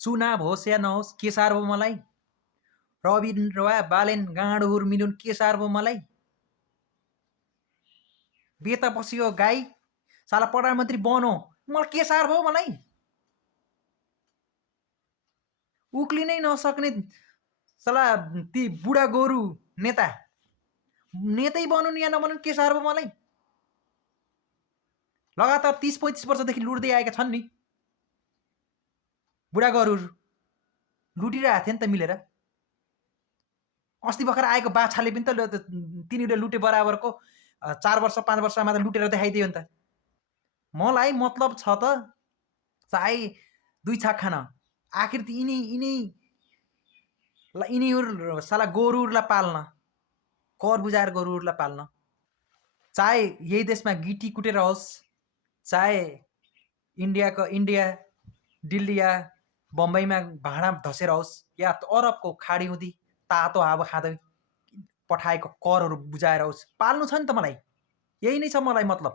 चुनाव होस् या नहोस् के सार्वभौमलाई, रविन्द्र वा बालेन गाँडोहुर मिलुन के सार्वभौमलाई, बेता पसियो गाई साला प्रधानमन्त्री बनो मलाई के सार्वभौमलाई, उक्लिनै नसक्ने साला ती बुढा गोरु नेतै बनुन् या नबनुन् के सार्वभौमलाई। लगातार 30-35 वर्षदेखि लुट्दै आएका छन् नि बुढा गोरुहरू, लुटिरहेको थियो नि त मिलेर। अस्ति भर्खर आएको बाछाले पनि त तिनीहरूले लुटे बराबरको 4 वर्ष 5 वर्षमा त लुटेर देखाइदियो नि त। मलाई मतलब छ त चाहे 2 छाक खान, आखिर यिनीहरू साला गोरुहरूलाई पाल्न, कर बुझाएर गोरुहरूलाई पाल्न, चाहे यही देशमा गिटी कुटेर होस्, चाहे इन्डिया दिल्ली या बम्बईमा भाँडा धसेर होस्, या अरबको खाडी हुँदी तातो हावा खाँदै पठाएको करहरू बुझाएर होस्, पाल्नु छ नि त मलाई। यही नै छ मलाई मतलब।